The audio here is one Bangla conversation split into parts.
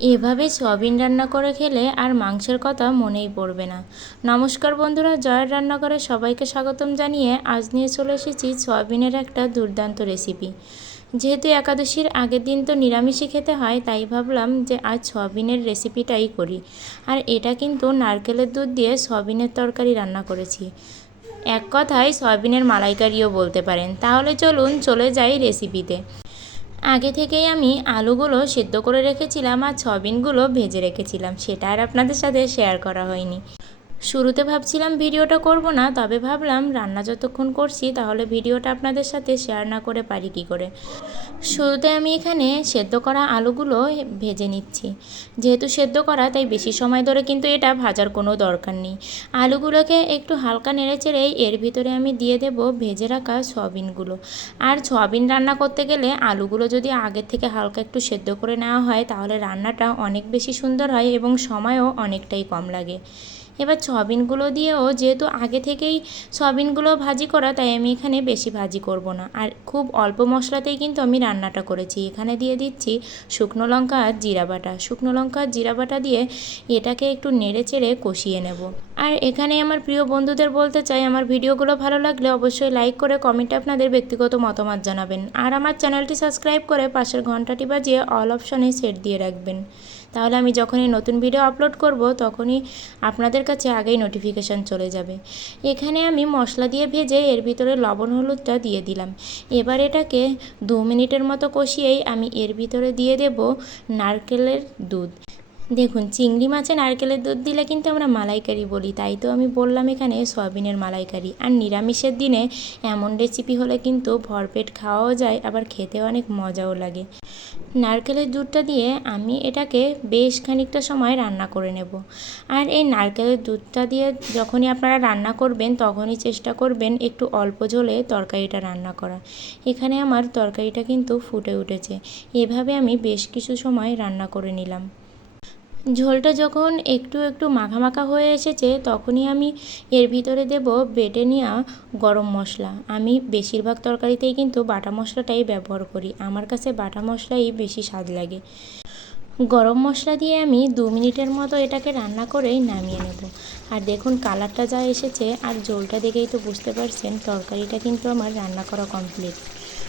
এভাবে সয়াবিন রান্না করে খেলে আর মাংসের কথা মনেই পড়বে না। নমস্কার বন্ধুরা, জয়ের রান্নাঘরে সবাইকে স্বাগতম জানিয়ে আজ নিয়ে চলে এসেছি সয়াবিনের একটা দুর্দান্ত রেসিপি। যেহেতু একাদশীর আগের দিন তো নিরামিষই খেতে হয়, তাই ভাবলাম যে আজ সয়াবিনের রেসিপিটাই করি। আর এটা কিন্তু নারকেলের দুধ দিয়ে সয়াবিনের তরকারি রান্না করেছি। এক কথায় সয়াবিনের মালাইকারিও বলতে পারেন। তাহলে চলুন চলে যাই রেসিপিতে। আগে থেকেই আমি আলুগুলো সেদ্ধ করে রেখেছিলাম আর সয়াবিনগুলো ভেজে রেখেছিলাম। সেটা আর আপনাদের সাথে শেয়ার করা হয়নি। শুরুতে ভাবছিলাম ভিডিওটা করব না, তবে ভাবলাম রান্না যতক্ষণ করছি তাহলে ভিডিওটা আপনাদের সাথে শেয়ার না করে পারি কী করে। শুরুতে আমি এখানে সেদ্ধ করা আলুগুলো ভেজে নিচ্ছি। যেহেতু সেদ্ধ করা, তাই বেশি সময় ধরে কিন্তু এটা ভাজার কোনো দরকার নেই। আলুগুলোকে একটু হালকা নেড়ে চেড়েই এর ভিতরে আমি দিয়ে দেব ভেজে রাখা সয়াবিনগুলো। আর সয়াবিন রান্না করতে গেলে আলুগুলো যদি আগের থেকে হালকা একটু সেদ্ধ করে নেওয়া হয়, তাহলে রান্নাটা অনেক বেশি সুন্দর হয় এবং সময়ও অনেকটাই কম লাগে। এবার সয়াবিনগুলো দিয়েও যেহেতু আগে থেকেই সয়াবিনগুলো ভাজি করা, তাই আমি এখানে বেশি ভাজি করব না। আর খুব অল্প মশলাতেই কিন্তু আমি রান্নাটা করেছি। এখানে দিয়ে দিচ্ছি শুকনো লঙ্কা আর জিরা বাটা। শুকনো লঙ্কা আর জিরা বাটা দিয়ে এটাকে একটু নেড়ে চেড়ে কষিয়ে নেব। আর এখানে আমার প্রিয় বন্ধুদের বলতে চাই, আমার ভিডিওগুলো ভালো লাগলে অবশ্যই লাইক করে কমেন্টে আপনাদের ব্যক্তিগত মতামত জানাবেন। আর আমার চ্যানেলটি সাবস্ক্রাইব করে পাশের ঘন্টাটি বাজিয়ে অল অপশনে সেট দিয়ে রাখবেন। তাহলে আমি যখনই নতুন ভিডিও আপলোড করব, তখনই আপনাদের কাছে আগেই নোটিফিকেশান চলে যাবে। এখানে আমি মশলা দিয়ে ভেজে এর ভিতরে লবণ হলুদটা দিয়ে দিলাম। এবার এটাকে দু মিনিটের মতো কষিয়েই আমি এর ভিতরে দিয়ে দেব নারকেলের দুধ। দেখুন, চিংড়ি মাছে নারকেলের দুধ দিলে কিন্তু আমরা মালাইকারি বলি। তাই তো আমি বললাম এখানে সয়াবিনের মালাইকারি। আর নিরামিষের দিনে এমন রেসিপি হলে কিন্তু ভরপেট খাওয়াও যায়, আবার খেতে অনেক মজাও লাগে। নারকেলের দুধটা দিয়ে আমি এটাকে বেশ খানিকটা সময় রান্না করে নেব। আর এই নারকেলের দুধটা দিয়ে যখনই আপনারা রান্না করবেন, তখনই চেষ্টা করবেন একটু অল্প ঝোলে তরকারিটা রান্না করা। এখানে আমার তরকারিটা কিন্তু ফুটে উঠেছে। এভাবে আমি বেশ কিছু সময় রান্না করে নিলাম। ঝোলটা যখন একটু একটু মাখা মাখা হয়ে এসেছে, তখনই আমি এর ভিতরে দেব বেটে নেওয়া গরম মশলা। আমি বেশিরভাগ তরকারিতেই কিন্তু বাটা মশলাটাই ব্যবহার করি। আমার কাছে বাটা মশলাই বেশি স্বাদ লাগে। গরম মশলা দিয়ে আমি দু মিনিটের মতো এটাকে রান্না করেই নামিয়ে নেব। আর দেখুন, কালারটা যা এসেছে, আর ঝোলটা দেখেই তো বুঝতে পারছেন, তরকারিটা কিন্তু আমার রান্না করা কমপ্লিট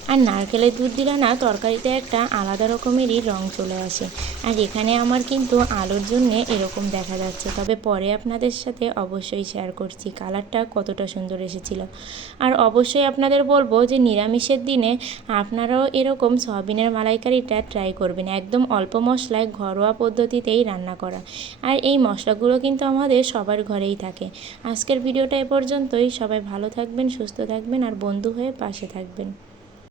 আর নারকেলের দুধ দিলে না তরকারিতে একটা আলাদা রকমেরই রং চলে আসে। আর এখানে আমার কিন্তু আলোর জন্যে এরকম দেখা যাচ্ছে। তবে পরে আপনাদের সাথে অবশ্যই শেয়ার করছি কালারটা কতটা সুন্দর এসেছিল। আর অবশ্যই আপনাদের বলব যে নিরামিষের দিনে আপনারাও এরকম সয়াবিনের মালাইকারিটা ট্রাই করবেন। একদম অল্প মশলায় ঘরোয়া পদ্ধতিতেই রান্না করা। আর এই মশলাগুলো কিন্তু আমাদের সবার ঘরেই থাকে। আজকের ভিডিওটা এ পর্যন্তই। সবাই ভালো থাকবেন, সুস্থ থাকবেন, আর বন্ধু হয়ে পাশে থাকবেন।